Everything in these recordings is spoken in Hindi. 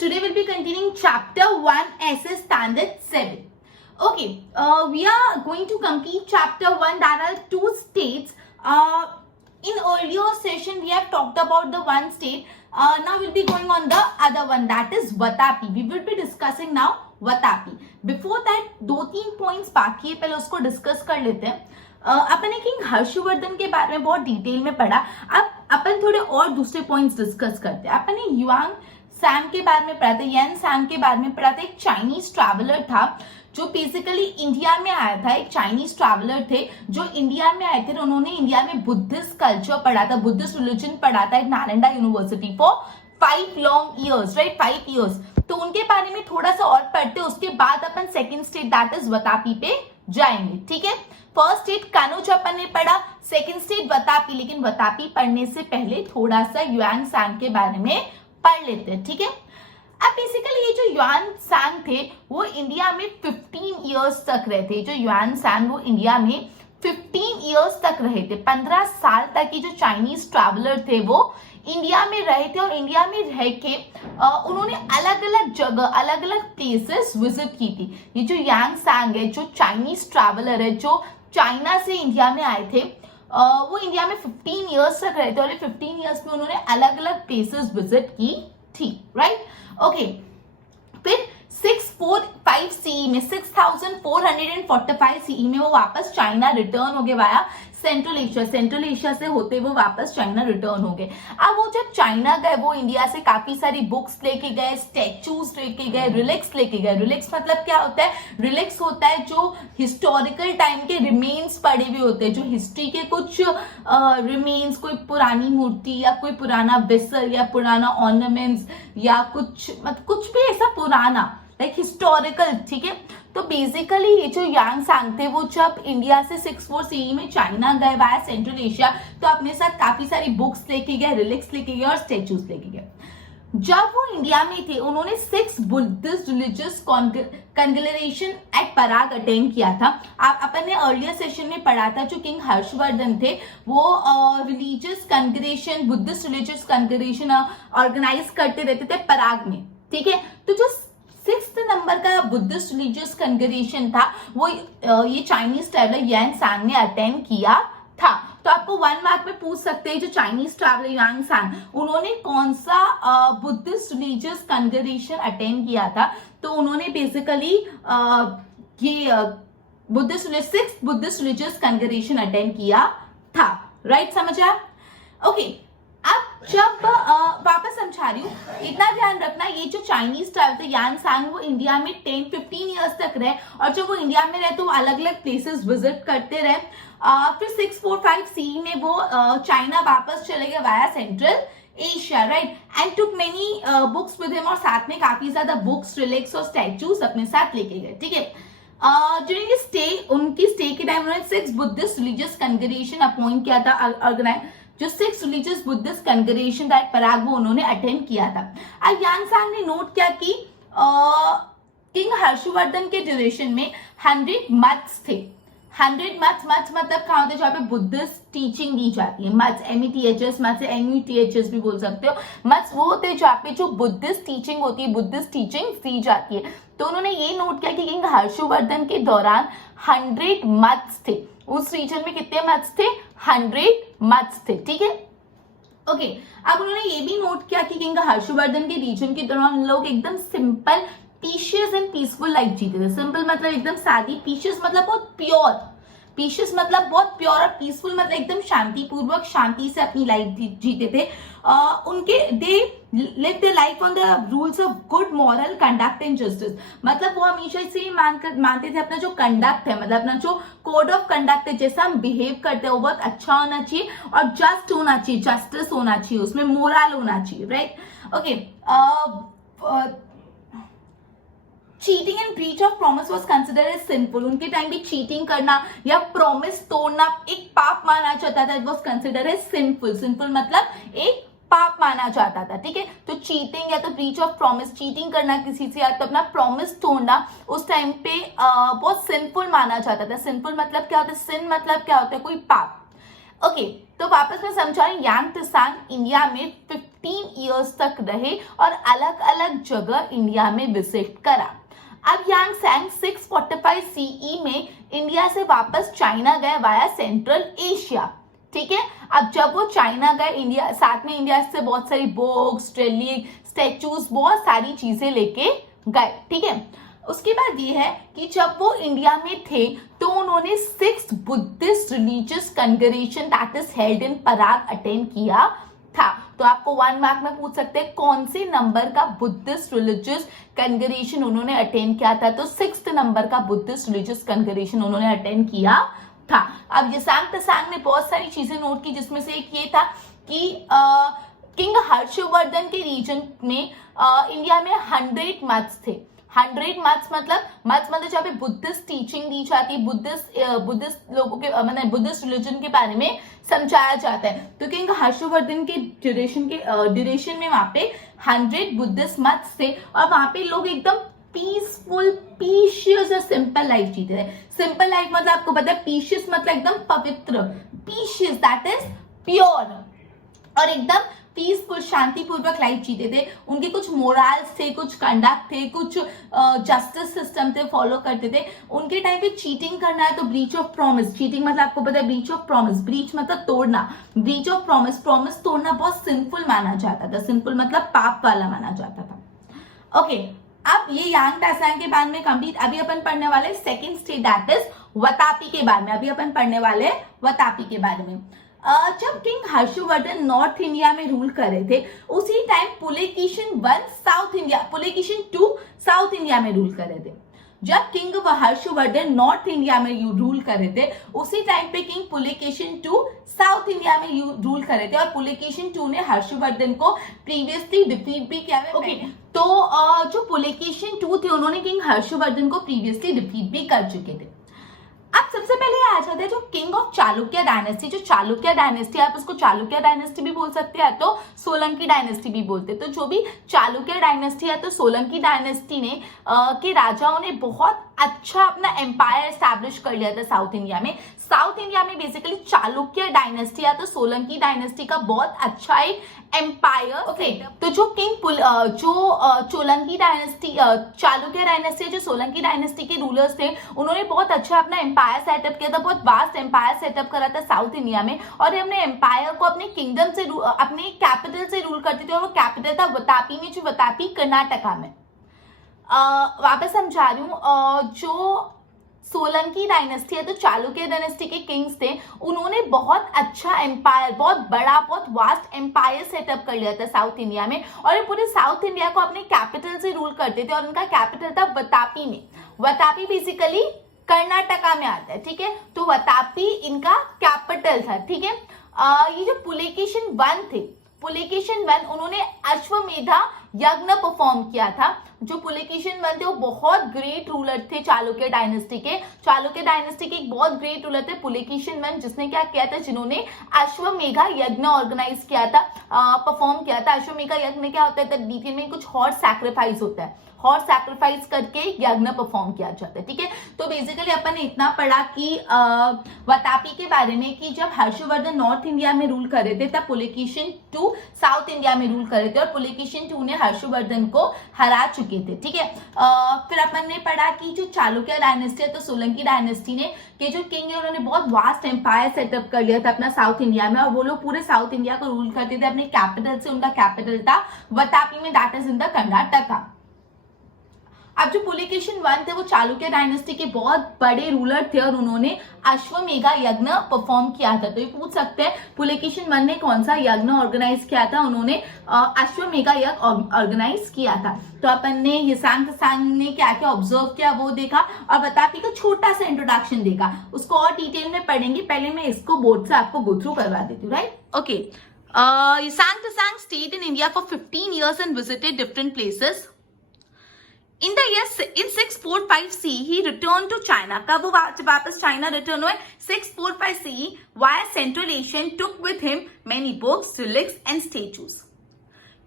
today we'll be continuing chapter 1 SS standard 7. Okay, we are going to complete chapter 1. There are two states. In earlier session we have talked about the one state. Now we'll be going on the other one, that is Vatapi. We will be discussing now Vatapi. Before that दो तीन points बाकी है, पहले उसको discuss कर लेते हैं. अपन ने किंग हर्षवर्धन के बारे में बहुत डिटेल में पढ़ा. अब अपन थोड़े और दूसरे पॉइंट्स डिस्कस करते हैं. अपन ने युआंग सैंग के बारे में पढ़ा था, यान सैंग के बारे में पढ़ा था. एक चाइनीज ट्रैवलर था जो बेसिकली इंडिया में आया था. एक चाइनीज ट्रैवलर थे जो इंडिया में आए थे. उन्होंने इंडिया में बुद्धिस्ट कल्चर पढ़ा था, बुद्धिस्ट रिलीजन पढ़ा था at Nalanda university for 5 long years, right? 5 years. तो उनके बारे में थोड़ा सा और पढ़ते, उसके बाद अपन second state that is Vatapi पे जाएंगे. ठीक है, फर्स्ट स्टेट कानोज अपन ने पढ़ा, सेकेंड स्टेट वतापी. लेकिन वतापी पढ़ने से पहले थोड़ा सा युआन सैंग के बारे में पढ़ लेते हैं. ठीक है, अब बेसिकली ये जो युआन सैंग थे वो इंडिया में 15 इयर्स तक रहे थे. जो युआन सैंग वो इंडिया में 15 इयर्स तक रहे थे. 15 साल तक ये जो चाइनीज ट्रैवलर थे वो इंडिया में रहे थे. और इंडिया में रह के उन्होंने अलग अलग जगह, अलग अलग प्लेसेस विजिट की थी. ये जो यांग सैंग है, जो चाइनीज ट्रैवलर है, जो चाइना से इंडिया में आए थे, वो इंडिया में 15 इयर्स तक रहे थे. और 15 इयर्स में उन्होंने अलग अलग प्लेसेस विजिट की थी. Right, okay. फिर 645 सीई में, 6445 सीई में वो वापस चाइना रिटर्न हो गए via central Asia. Central Asia से होते वो वापस चाइना रिटर्न हो गए. अब वो जब चाइना गए वो इंडिया से काफी सारी बुक्स लेके गए, स्टैचूज लेके गए, रिलिक्स लेके गए. रिलिक्स मतलब क्या होता है? रिलिक्स होता है जो हिस्टोरिकल टाइम के रिमेन्स पड़े हुए होते हैं, जो हिस्ट्री के कुछ रिमेन्स, कोई पुरानी मूर्ति या कोई पुराना वेसल या पुराना ऑर्नामेंट्स या कुछ भी ऐसा पुराना लाइक हिस्टोरिकल. ठीक है, तो बेसिकली ये जो यांग सैंग थे वो जब इंडिया से 64 सीई में चाइना गए वाया सेंट्रल एशिया, तो अपने साथ काफी सारी बुक्स लेके गए, रिलिक्स लेके गए और स्टेचूज लेके गए. जब वो इंडिया में थे उन्होंने 6 बुद्धिस्ट रिलीजियस कॉन्ग्रेगेशन एट पराग अटेंड किया था. अपन ने अर्लियर सेशन में पढ़ा था जो किंग हर्षवर्धन थे वो religious congregation, Buddhist religious congregation organise करते रहते थे पराग में. ठीक है, तो जो 6th नंबर का बुद्धिस्ट रिलीजियस कॉन्ग्रेगेशन था वो ये चाइनीज ट्रैवलर यान सैंग ने अटेंड किया था. तो आपको 1 मार्क में पूछ सकते हैं जो चाइनीज ट्रैवलर यान सैंग उन्होंने कौन सा बुद्धिस्ट रिलीजियस कॉन्ग्रेगेशन अटेंड किया था. तो उन्होंने बेसिकली ये Buddhist 6th Buddhist religious congregation attend किया था. राइट, समझ आया? ओके, अब जब वापस समझा रही हूँ, इतना ध्यान रखना ये जो चाइनीज ट्रैवलर यान सैंग वो इंडिया में 10-15 इयर्स तक रहे. और जब वो इंडिया में रहे तो वो अलग अलग प्लेसेस विजिट करते रहे. फिर 645 सीई में वो चाइना वापस चले गए via central Asia. Right, and took many books with him. और साथ में काफी ज्यादा बुक्स, रिलिक्स और स्टैचूज अपने साथ लेके गए. ठीक है, ड्यूरिंग स्टे, उनकी स्टे के टाइम उन्होंने 6 बुद्धिस्ट रिलीजियस कॉन्ग्रेगेशन अपॉइंट किया था, ऑर्गेनाइज जो 6 रिलीजियस बुद्धिस्ट कॉन्ग्रेगेशन था पराग वो उन्होंने अटेंड किया था. अब यान सैंग ने नोट किया कि किंग हर्षवर्धन के ड्यूरेशन में 100 मथ्स थे. 100 मथ्स मतलब कहाँ होते हैं जहाँ पे बुद्धिस्ट टीचिंग दी जाती है. मथ्स, METHS, मथ्स MUTHS भी बोल सकते हो. मथ्स वो होते हैं जहाँ पे जो बुद्धिस्ट टीचिंग होती है, बुद्धिस्ट टीचिंग दी जाती है. तो उन्होंने ये नोट किया कि किंग हर्षवर्धन के दौरान 100 मथ्स थे. उस रीजन में कितने मथ्स थे? 100 मथ्स थे. ठीक है, ओके. अब उन्होंने ये भी नोट किया कि किंग हर्षवर्धन के रीजन के दौरान लोग एकदम सिंपल, पीशियस एंड पीसफुल लाइफ जीते थे. सिंपल मतलब एकदम सादी, पीशियस मतलब बहुत प्योर, पीशियस मतलब बहुत प्योर, और पीसफुल मतलब एकदम शांतिपूर्वक, शांति से अपनी लाइफ जीते थे. उनके they live their life on the rules of good moral conduct and justice. मतलब वो हमेशा इसे मानते थे अपना जो कंडक्ट है, मतलब अपना जो कोड ऑफ कंडक्ट है, जैसा हम बिहेव करते हैं वो बहुत अच्छा होना चाहिए और जस्ट होना चाहिए, जस्टिस होना चाहिए, उसमें मोरल होना चाहिए. Right, okay. Cheating and breach of promise was considered as sinful. उनके टाइम भी चीटिंग करना या प्रॉमिस तोड़ना एक पाप माना जाता था. It was considered as sinful. Sinful मतलब एक पाप माना जाता था. ठीक है, तो चीटिंग या तो ब्रीच ऑफ प्रॉमिस, चीटिंग करना किसी से या तो अपना प्रॉमिस तोड़ना उस टाइम पे बहुत सिंफुल माना जाता था. सिंफुल मतलब क्या होता है? सिन मतलब क्या होता है? कोई पाप. ओके तो वापस मैं समझा रही, यांग त्सांग इंडिया में 15 इयर्स तक रहे और अलग अलग जगह इंडिया में विजिट करा। अब यांग त्सांग 645 सीई में इंडिया से वापस चाइना गए वाया सेंट्रल एशिया। ठीक है, अब जब वो चाइना गए, इंडिया साथ में इंडिया से बहुत सारी बुक्स, रेलिक, स्टैचूज, बहुत सारी चीजें लेके गए। ठीक है, उसके बाद ये है कि जब वो इंडिया में थे तो उन्होंने 6th Buddhist religious congregation that is held in Prayag attend किया था। तो आपको 1 मार्क में पूछ सकते हैं कौन से नंबर का बुद्धिस्ट रिलीजियस कॉन्ग्रेगेशन उन्होंने अटेंड किया था। तो 6th नंबर का बुद्धिस्ट रिलीजियस कॉन्ग्रेगेशन उन्होंने अटेंड किया था। अब यांग त्सांग ने बहुत सारी चीजें नोट की, जिसमें से एक ये था कि किंग हर्षवर्धन के रीजन में इंडिया में 100 मठ्स थे। 100 मठ्स मतलब जहाँ पे बुद्धिस्ट टीचिंग दी जाती है, बुद्धिस्ट लोगों के मतलब बुद्धिस्ट रिलीजन के बारे में समझाया जाता है। तो किंग हर्षवर्धन के ड्यूरेशन में वहां पे 100 बुद्धिस्ट मठ्स थे और वहां पे लोग एकदम पीसफुल, पीशियस और सिंपल लाइफ जीते थे। सिंपल लाइफ मतलब आपको पता है, पीशियस मतलब एकदम पवित्र, पीशियस दैट इज प्योर, और एकदम पीसफुल, शांतिपूर्वक लाइफ जीते थे। उनके कुछ मोरल्स थे, कुछ कंडक्ट थे, कुछ जस्टिस सिस्टम थे, फॉलो करते थे। उनके टाइम पे चीटिंग करना है तो ब्रीच ऑफ प्रॉमिस, चीटिंग मतलब आपको पता है ब्रीच ऑफ प्रॉमिस, ब्रीच मतलब तोड़ना, ब्रीच ऑफ प्रॉमिस, प्रॉमिस तोड़ना बहुत सिंपल माना जाता था। सिंपल मतलब पाप वाला माना जाता था। ओके, अब ये यांग त्सांग के बारे में कंप्लीट। अभी अपन पढ़ने वाले second state that is Vatapi के बारे में। अभी अपन पढ़ने वाले वातापी के बारे में। जब किंग हर्षवर्धन नॉर्थ इंडिया में रूल कर रहे थे, उसी time Pulakeshin 1 south India, Pulakeshin 2 south India में रूल कर रहे थे। जब किंग हर्षवर्धन नॉर्थ इंडिया में रूल कर रहे थे, उसी टाइम पे किंग पुलकेशिन 2 साउथ इंडिया में रूल कर रहे थे, और पुलकेशिन 2 ने हर्षवर्धन को प्रीवियसली डिफीट भी किया है। ओके, तो जो पुलकेशिन 2 थे उन्होंने किंग हर्षवर्धन को प्रीवियसली डिफीट भी कर चुके थे। अब सबसे पहले ये आ जाता है जो किंग ऑफ चालुक्य डायनेस्टी। जो चालुक्य डायनेस्टी, आप उसको चालुक्य डायनेस्टी भी बोल सकते हैं तो सोलंकी डायनेस्टी भी बोलते हैं। तो जो भी चालुक्य डायनेस्टी है तो सोलंकी डायनेस्टी ने के राजाओं ने बहुत अच्छा अपना एम्पायर एस्टैब्लिश कर लिया था साउथ इंडिया में। साउथ इंडिया में बेसिकली चालुक्य डायनेस्टी या तो सोलंकी डायनेस्टी का बहुत अच्छा एक एम्पायर। ओके, तो जो चोलंकी डायनेस्टी, चालुक्य डायनेस्टी, जो सोलंकी डायनेस्टी के रूलर्स थे, उन्होंने बहुत अच्छा अपना एम्पायर सेटअप किया था, बहुत वास्ट एम्पायर सेटअप करा था साउथ इंडिया में, और अपने एम्पायर को अपने किंगडम से, अपने कैपिटल से रूल करते थे, और वो कैपिटल था वातापी में, जो वातापी कर्नाटका में। वापस समझा रही हूँ, जो सोलंकी डायनेस्टी है तो चालुक्य डायनेस्टी के किंग्स थे, उन्होंने बहुत अच्छा एम्पायर, बहुत बड़ा, बहुत वास्ट एम्पायर सेटअप कर लिया था साउथ इंडिया में, और ये पूरे साउथ इंडिया को अपने कैपिटल से रूल करते थे, और उनका कैपिटल था वातापी में। वातापी बेसिकली कर्नाटका में आता है। ठीक है, तो वातापी इनका कैपिटल था। ठीक है, ये जो पुलकेशिन 1 थे, पुलकेशिन 1 उन्होंने अश्वमेधा यज्ञ परफॉर्म किया था। जो पुलकेशिन 1 थे वो बहुत ग्रेट रूलर थे चालुक्य डायनेस्टी के। चालुक्य डायनेस्टी के एक बहुत ग्रेट रूलर थे पुलकेशिन 1, जिसने क्या किया था, जिन्होंने अश्वमेधा यज्ञ ऑर्गेनाइज किया था, परफॉर्म किया था। अश्वमेधा यज्ञ में क्या होता है, बीच में कुछ हॉर्स सैक्रिफाइस होता है, हॉर्स सैक्रिफाइस करके यज्ञ परफॉर्म किया जाता है। ठीक है, तो बेसिकली अपन ने इतना पढ़ा कि वातापी के बारे में कि जब हर्षवर्धन नॉर्थ इंडिया में रूल कर रहे थे तब पुलकेशिन 2 साउथ इंडिया में रूल कर रहे थे, और पुलकेशिन 2 ने हर्षवर्धन को हरा चुके थे। ठीक है, फिर अपन ने पढ़ा कि जो चालुक्य डायनेस्टी है तो सोलंकी डायनेस्टी ने के जो किंग है उन्होंने बहुत वास्ट एम्पायर सेटअप कर लिया था अपना साउथ इंडिया में, और वो लोग पूरे साउथ इंडिया को रूल करते थे अपने कैपिटल से। उनका कैपिटल था वातापी में, that is in the Karnataka. अब जो पुलकेशिन 1 थे वो चालुक्य डायनेस्टी के बहुत बड़े रूलर थे, और उन्होंने अश्वमेधा यज्ञ परफॉर्म किया था। तो ये पूछ सकते हैं पुलकेशिन 1 ने कौन सा यज्ञ ऑर्गेनाइज किया था, उन्होंने अश्वमेधा यज्ञ ऑर्गेनाइज किया था। तो अपन ने यांग त्सांग ने क्या क्या ऑब्जर्व किया वो देखा, और वातापी का छोटा सा इंट्रोडक्शन देखा, उसको और डिटेल में पढ़ेंगे। पहले मैं इसको बोर्ड से आपको गो थ्रू करवा देती हूँ, right. Okay, Yang Tsang stayed in India for 15 years and visited different places. In 645 CE, he returned to China. कब वो वापस चाइना रिटर्न हुए? 645 CE via Central Asia and took with him many books, relics and statues.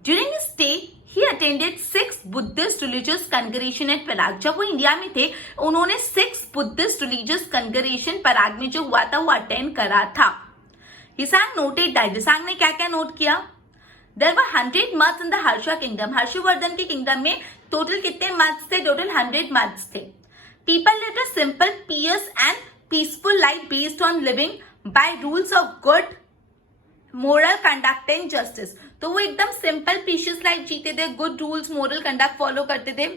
During his stay, he attended 6 Buddhist religious congregation at Prague. जब वो इंडिया में थे, उन्होंने 6 Buddhist religious congregation पराग में जो हुआ था वो अटेंड करा था. हिसांग नोटेड दैट, हिसांग ने क्या क्या नोट किया? There were 100 mutts in the Harsha kingdom. Harshvardhan के किंगडम में टोटल कितने मत्स थे? टोटल 100 मत्स थे. People lived a simple, pious and peaceful life based on living by rules of good, moral conduct and justice. तो वो एकदम सिंपल पीशियस लाइफ जीते थे, good rules moral conduct follow करते थे.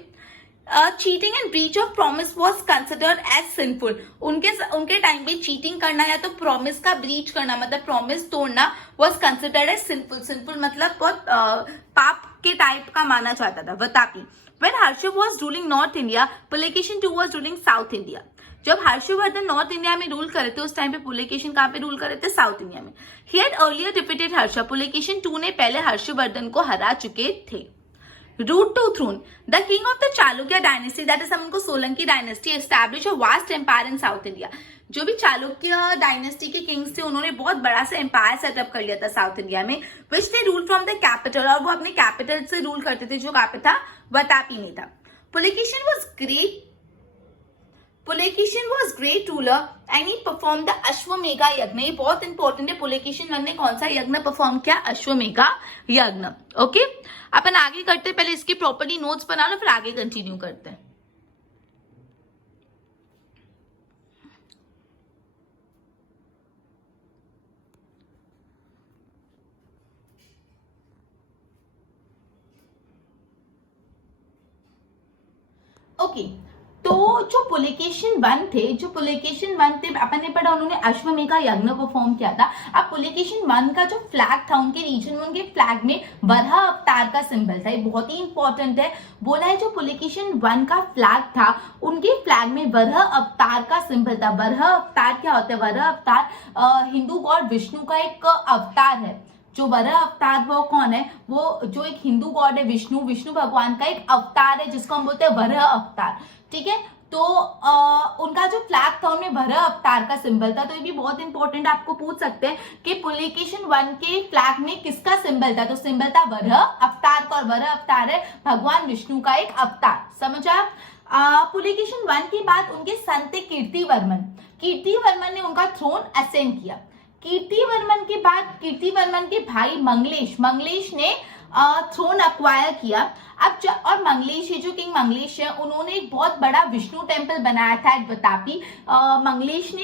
Cheating and breach of promise was considered as sinful. उनके टाइम पे चीटिंग करना या तो प्रॉमिस का ब्रीच करना मतलब प्रॉमिस तोड़ना was considered as sinful. Sinful मतलब बहुत पाप के टाइप का माना जाता था. Vatapi. When Harsha was ruling North India, Pulakeshin II was ruling South India. जब हर्षवर्धन नॉर्थ इंडिया में रूल करे थे उस टाइम पे पुलकेशिन कहाँ पे रूल करे थे? साउथ इंडिया में. He had earlier defeated Harsha. Pulakeshin II ने पहले हर्षवर्धन को हरा चुके थे. Route to throne. The king of the Chalukya dynasty, that is हम उनको Solanki dynasty, established a vast empire in South India. जो भी चालुक्य डायनेस्टी के किंग्स थे उन्होंने बहुत बड़ा सा एम्पायर सेटअप कर लिया था साउथ इंडिया में, विच दे रूल फ्रॉम द कैपिटल, और वो अपने कैपिटल से रूल करते थे जो कहाँ पे था? वतापी में था. Pulakeshin was great ruler and he perform the Ashwamedha yajna. ये बहुत इंपॉर्टेंट है. पुलकेशिन वन ने कौन सा यज्ञ परफॉर्म किया? अश्वमेघा यज्ञ. ओके, अपन आगे करते हैं. पहले इसके प्रॉपर्ली नोट्स बना लो फिर आगे कंटिन्यू करते हैं. ओके, तो जो पुलकेशिन वन थे अपन ने पढ़ा उन्होंने अश्वमेघा यज्ञ परफॉर्म किया था. अब पुलकेशिन वन का जो फ्लैग था उनके रीजन में, उनके फ्लैग में वराह अवतार का सिंबल था. ये बहुत ही इंपॉर्टेंट है. बोला है जो पुलकेशिन वन का फ्लैग था उनके फ्लैग में वराह अवतार का सिंबल था. वराह अवतार क्या होता है? वराह अवतार हिंदू गॉड विष्णु का एक अवतार है. जो वराह अवतार वो कौन है? वो जो एक हिंदू गॉड है विष्णु भगवान का एक अवतार है जिसको हम बोलते हैं वराह अवतार. ठीक है, तो उनका जो फ्लैग था उनमें वराह अवतार का सिंबल था. तो ये भी बहुत इंपॉर्टेंट, आपको पूछ सकते हैं कि पुलकेशिन वन के फ्लैग में किसका सिंबल था? तो सिंबल था वराह अवतार का, और वराह अवतार है भगवान विष्णु का एक अवतार. समझा? पुलकेशिन वन के बाद उनके सन थे कीर्तिवर्मन ने उनका थ्रोन असेंड किया. कीर्तिवर्मन के बाद कीर्तिवर्मन के भाई मंगलेश ने थ्रोन अक्वायर किया. अब और मंगलेश, ये जो किंग मंगलेश है उन्होंने एक बहुत बड़ा विष्णु टेम्पल बनाया था एट वतापी. किंग मंगलेश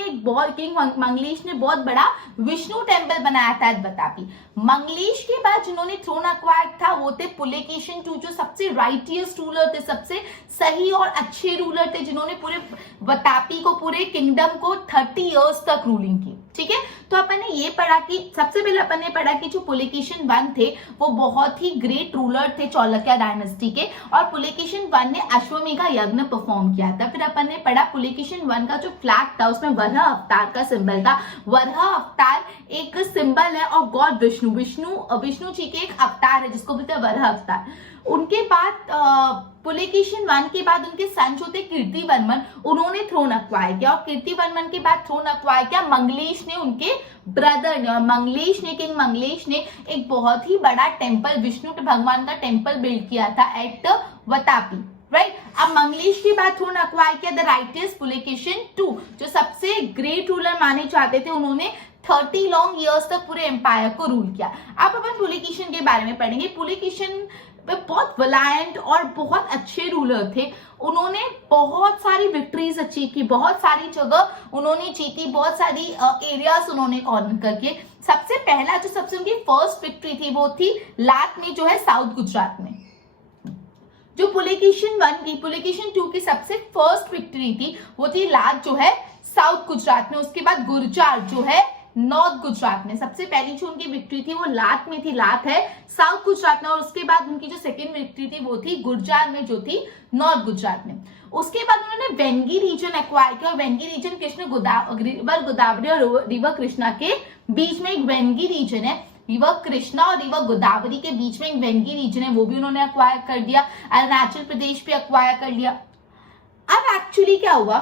ने बहुत बड़ा विष्णु टेम्पल बनाया था एट वतापी. मंगलेश के बाद जिन्होंने थ्रोन अक्वायर था वो थे पुलकेशिन II, जो सबसे राइटियस्ट रूलर थे, सबसे सही और अच्छे रूलर थे, जिन्होंने पूरे वतापी को, पूरे किंगडम को 30 इयर्स तक रूलिंग की. ठीक है, तो अपन ने ये पढ़ा कि सबसे पहले अपन ने पढ़ा कि जो पुलकेशिन वन थे वो बहुत ही ग्रेट रूलर थे चालुक्य डायनेस्टी के, और पुलकेशिन वन ने अश्वमेघा यज्ञ परफॉर्म किया था. फिर अपन ने पढ़ा पुलकेशिन वन का जो फ्लैग था उसमें वराह अवतार का सिंबल था. वराह अवतार एक सिंबल है और गॉड विष्णु जी के एक अवतार है जिसको बोलते हैं वराह अवतार. उनके बाद पुलकेशिन वन के बाद उनके सन जो थे कीर्तिवर्मन, उन्होंने थ्रोन अक्वायर किया, और कीर्तिवर्मन के बाद थ्रोन अक्वायर किया मंगलेश ने, उनके ब्रदर ने. और किंग मंगलेश ने एक बहुत ही बड़ा टेम्पल, विष्णु भगवान का टेम्पल बिल्ड किया था एट वतापी. राइट, अब मंगलेश के बाद थ्रोन अक्वायर किया द राइटियस्ट पुलकेशिन II, जो सबसे ग्रेट रूलर माने जाते थे. उन्होंने 30 लॉन्ग इयर्स तक पूरे एम्पायर को रूल किया. अब अपन पुलकेशिन के बारे में पढ़ेंगे. पुलकेशिन बहुत वलायंट और बहुत अच्छे रूलर थे. उन्होंने बहुत सारी विक्ट्रीज अचीव की, बहुत सारी जगह उन्होंने जीती, बहुत सारी एरियाज उन्होंने कॉर्नर करके. सबसे पहला जो सबसे उनकी फर्स्ट विक्ट्री थी वो थी लात में, जो है साउथ गुजरात में. जो पुलकेशिन II की सबसे फर्स्ट विक्ट्री थी वो थी लात, जो है साउथ गुजरात में. उसके बाद गुर्जार जो है नॉर्थ गुजरात में. सबसे पहली जो उनकी विक्ट्री थी वो लात में थी, लात है साउथ गुजरात में. और उसके बाद उनकी जो सेकेंड विक्ट्री थी वो थी गुर्जार में, जो थी नॉर्थ गुजरात में. उसके बाद उन्होंने वेंगी रीजन एक्वायर किया, और वेंगी रीजन रिवर गोदावरी और रिवर कृष्णा के बीच में एक वेंगी रीजन है. रिवर कृष्णा और रिवर गोदावरी के बीच में एक वेंगी रीजन है, वो भी उन्होंने एक्वायर कर दिया. अरुणाचल प्रदेश भी एक्वायर कर लिया. अब एक्चुअली क्या हुआ,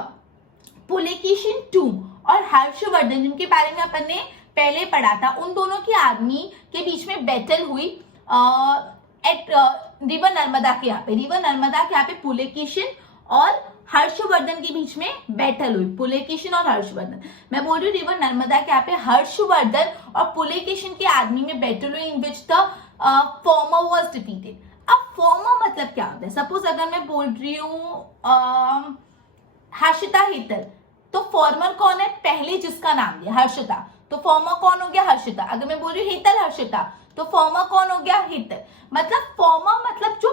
पुलकेशिन II और हर्षवर्धन, जिनके बारे में अपन ने पहले पढ़ा था, उन दोनों की आर्मी के बीच में बैटल हुई एट रिवर नर्मदा के यहाँ पे. रिवर नर्मदा के यहाँ पे पुलकेशिन और हर्षवर्धन के बीच में बैटल हुई, पुलकेशिन और हर्षवर्धन। मैं बोल रही हूँ रिवर नर्मदा के यहाँ पे हर्षवर्धन और पुलकेशिन की आर्मी में बैटल हुई in which the former was defeated. अब फॉर्मर मतलब क्या होता है? सपोज अगर मैं बोल रही हूँ हर्षिता हेतल, तो फॉर्मर कौन है? पहले जिसका नाम लिया हर्षिता, तो फॉर्मर कौन हो गया? हर्षिता। अगर मैं बोल रही हूँ हेतल हर्षिता, तो फॉर्मर कौन हो गया? हेतल। मतलब फॉर्मर मतलब जो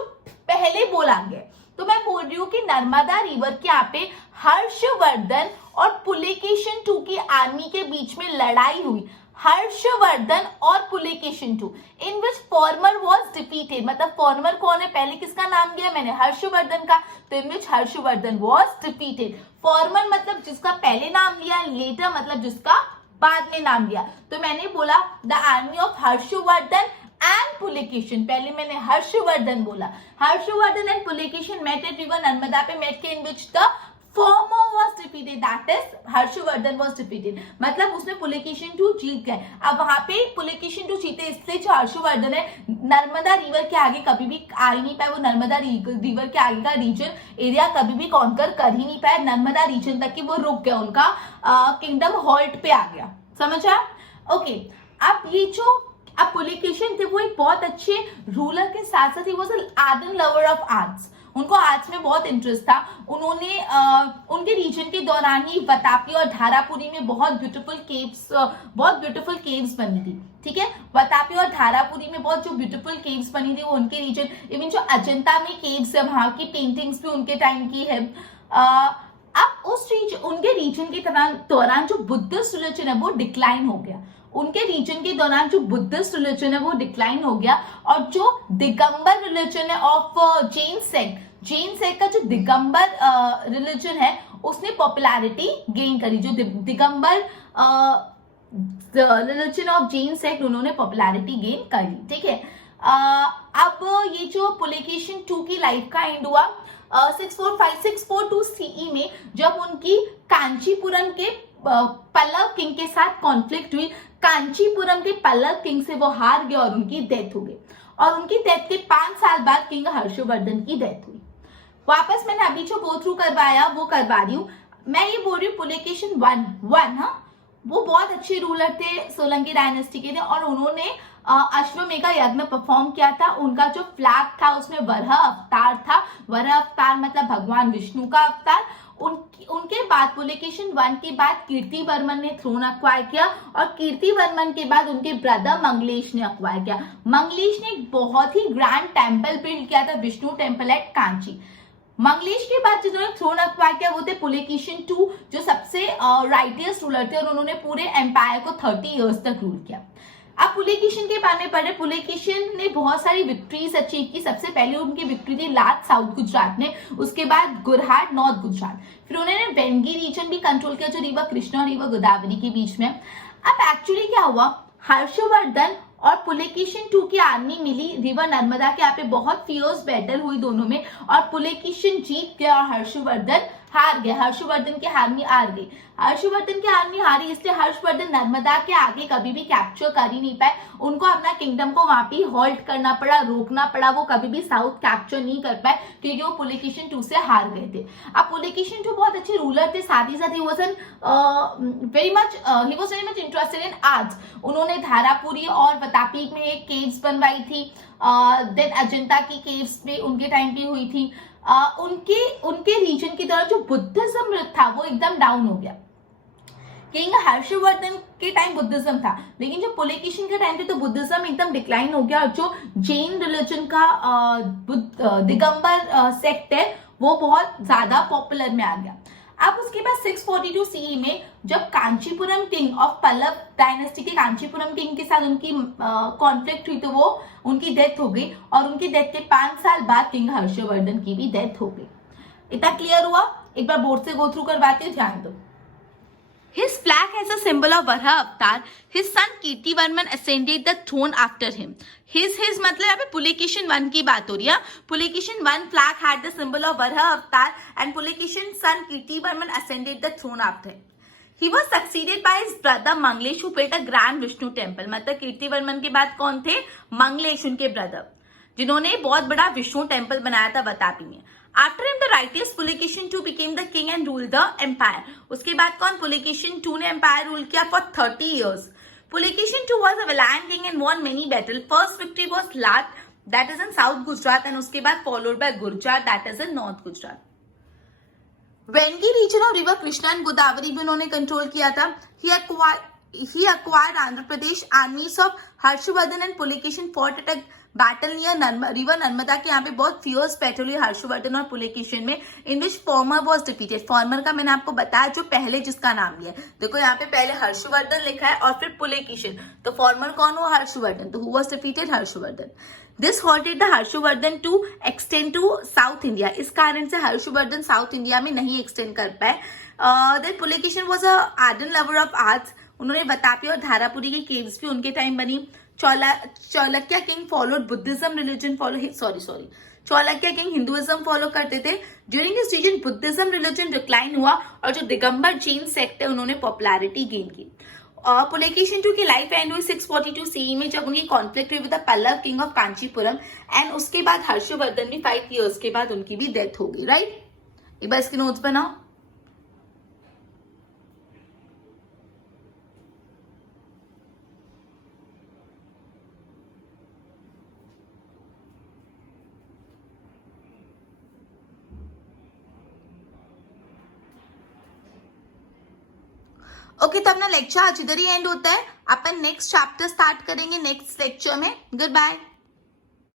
पहले बोला गया। तो मैं बोल रही हूँ कि नर्मदा रिवर के यहाँ पे हर्षवर्धन और पुलकेशिन टू की आर्मी के बीच में लड़ाई हुई, हर्षवर्धन और Pulakeshin two, in which former was defeated. मतलब फॉर्मर कौन है? पहले किसका नाम लिया मैंने? हर्षवर्धन का, तो इन विच हर्षवर्धन वाज डिफीटेड। फॉर्मर मतलब जिसका पहले नाम लिया, लेटर मतलब जिसका बाद में नाम लिया। तो मैंने बोला the army of Harshvardhan and Pulakeshin, पहले मैंने हर्षवर्धन बोला, Harshvardhan and Pulakeshin met at river Narmada पे मेट के in which the former was defeated, that is Harshvardhan was defeated. मतलब उसमें पुलकेशिन टू जीत गए। अब वहां पे पुलकेशिन टू जीते, इसलिए जो हर्षवर्धन है नर्मदा रिवर के आगे कभी भी आ ही नहीं पाए। वो नर्मदा रिवर के आगे का रीजन एरिया कभी भी कॉन्कर कर ही नहीं पाए, नर्मदा रीजन तक कि वो रुक गया, उनका किंगडम हॉल्ट पे आ गया। समझा? ओके। अब ये जो अब पुलकेशिन थे वो एक बहुत अच्छे रूलर के साथ साथ ही वो आर्डन लवर ऑफ आर्ट्स, उनको आर्ट्स में बहुत इंटरेस्ट था। उन्होंने उनके रीजन के दौरान ही वतापी और धारापुरी में बहुत ब्यूटीफुल केव्स बनी थी। ठीक है, वतापी और धारापुरी में बहुत जो ब्यूटीफुल केव्स बनी थी वो उनके रीजन, इवन जो अजंता में केव्स है वहां की पेंटिंग्स भी उनके टाइम की है। अब उस उनके रीजन के दौरान जो बुद्धिस्ट रिलीजन है वो डिक्लाइन हो गया। उनके रीजन के दौरान जो बुद्धिस्ट रिलीजन है वो डिक्लाइन हो गया, और जो दिगंबर रिलीजन है ऑफ जैन सेक्ट का जो दिगंबर रिलीजन है उसने पॉपुलैरिटी गेन करी। जो Digambar religion of Jain sect, उन्होंने पॉपुलैरिटी गेन करी। ठीक है। अब ये जो पुलकेशिन टू की लाइफ का एंड हुआ 642 सीई में, जब उनकी कांचीपुरम के पल्लव किंग के साथ कॉन्फ्लिक्ट हुई। कांचीपुरम के पल्लव किंग से वो हार गए और उनकी डेथ हो गई, और उनकी डेथ के 5 साल बाद किंग हर्षवर्धन की डेथ हुई। वापस मैंने अभी जो गो थ्रू करवाया वो करवा रही हूँ। मैं ये बोल रही हूँ पुलकेशिन वन, हाँ, वो बहुत अच्छे रूलर थे, सोलंकी डायनेस्टी के थे, और उन्होंने अश्वमेध यज्ञ परफॉर्म किया था। उनका जो फ्लैग था उसमें वराह अवतार था। वराह अवतार मतलब भगवान विष्णु का अवतार। उनके बाद पुलकेशिन वन के बाद कीर्तिवर्मन ने थ्रोन अक्वायर किया, और कीर्तिवर्मन के बाद उनके ब्रदर मंगलेश ने अक्वायर किया। मंगलेश ने एक बहुत ही ग्रैंड टेम्पल बिल्ड किया था, विष्णु टेम्पल एट कांची। मंगलेश के बाद जिन्होंने थ्रोन अक्वायर किया वो थे पुलकेशिन टू, जो सबसे राइटियस्ट रूलर थे, और उन्होंने पूरे एम्पायर को 30 इयर्स तक रूल किया। अब पुलकेशिन के बारे में पढ़े। पुलकेशिन ने बहुत सारी विक्ट्रीज अचीव की। सबसे पहले उनकी विक्ट्री थी लाट साउथ गुजरात में, उसके बाद गुरहाट नॉर्थ गुजरात, फिर उन्होंने वेंगी रीजन भी कंट्रोल किया जो रिवर कृष्णा और रिवर गोदावरी के बीच में। अब एक्चुअली क्या हुआ, हर्षवर्धन और पुलकेशिन टू की आर्मी मिली रिवर नर्मदा के यहाँ पे, बहुत फियर्स बैटल हुई दोनों में, और पुलकेशिन जीत गया और हर्षवर्धन हार गया। हर्षवर्धन की आर्मी हार गई। हर्षवर्धन की आर्मी हारी, इसलिए हर्षवर्धन नर्मदा के आगे कभी भी कैप्चर कर ही नहीं पाए। उनको अपना किंगडम को वहां पे हॉल्ट करना पड़ा, रोकना पड़ा। वो कभी भी साउथ कैप्चर नहीं कर पाए क्योंकि वो पुलकेशिन टू से हार गए थे। अब पुलकेशिन टू बहुत अच्छे रूलर थे, साथ ही साथ he was very much interested in arts. उन्होंने धारापुरी और वतापी में एक केव्स बनवाई थी। देन अजंता की केव्स भी उनके टाइम पे हुई थी। उनके रीजन की तरफ जो बुद्धिज्म था वो एकदम डाउन हो गया। किंग हर्षवर्धन के टाइम बुद्धिज्म था, लेकिन जो पुलकेशिन के टाइम पे तो बुद्धिज्म एकदम डिक्लाइन हो गया, और जो जैन रिलीजन का दिगंबर सेक्ट है वो बहुत ज्यादा पॉपुलर में आ गया। अब उसके बाद 642 सीई में जब Kanchipuram king of Pallava dynasty के कांचीपुरम किंग के साथ उनकी कॉन्फ्लिक्ट हुई, तो वो उनकी डेथ हो गई, और उनकी डेथ के 5 साल बाद किंग हर्षवर्धन की भी डेथ हो गई। इतना क्लियर हुआ? एक बार बोर्ड से गो थ्रू करवाती हूँ, ध्यान दो। His flag has a symbol of Varaha avatar. His son Kirtivarman ascended the throne after him. His मतलब यहाँ पे पुलकेशिन वन की बात हो रही है। Pulakeshin one flag had the symbol of Varaha avatar and Pulakeshin son Kirtivarman ascended the throne after him. He was succeeded by his brother Manglesh who built a grand Vishnu temple. मतलब कीर्तिवर्मन के बाद कौन थे? मंगलेश, उनके ब्रदर, जिन्होंने बहुत बड़ा विष्णु टेम्पल बनाया था वतापी में। After him, the righteous Pulikashin II became the king and ruled the empire. उसके बाद कौन? Pulikashin II ने empire rule किया for 30 years. Pulikashin II was a valiant king and won many battles. First victory was Lat, that is in South Gujarat, and उसके बाद followed by Gurjat, that is in North Gujarat. Vengi region of river Krishna and Godavari भी उन्होंने control किया था. He acquired Andhra Pradesh. Armies of Harshavardhan and Pulikashin fought at a battle near river Narmada के यहाँ पे बहुत fierce battle हुई हर्षवर्धन और पुलिकेशिन में, in which former was defeated. former का मैंने आपको बताया जो पहले जिसका नाम लिया. देखो यहाँ पे पहले हर्षवर्धन लिखा है और फिर पुलिकेशिन, तो former कौन हुआ? हर्षवर्धन. तो who was defeated? Harshvardhan. This halted the Harshavardhan to extend to South India. इस कारण से हर्षवर्धन साउथ इंडिया में नहीं एक्सटेंड कर पाए. Then Pulikashin was a ardent lover of arts. उन्होंने बतापी और धारापुरी की केव्स भी उनके टाइम बनी. Chalukya king followed Buddhism religion Chalukya king Hinduism follow करते थे. During this region Buddhism religion decline हुआ और जो दिगंबर जैन सेक्ट है उन्होंने पॉपुलैरिटी गेन की. पुलिकेशिन II की लाइफ एंड हुई 642 CE में जब उनकी कॉन्फ्लिक्ट हुई with the Pallava king of Kanchipuram, and उसके बाद हर्षवर्धन भी 5 years के बाद उनकी भी डेथ हो गई. राइट, एक बार इसके नोट्स बनाओ. ओके, तो अपना लेक्चर आज इधर ही एंड होता है. अपन नेक्स्ट चैप्टर स्टार्ट करेंगे नेक्स्ट लेक्चर में. Good bye.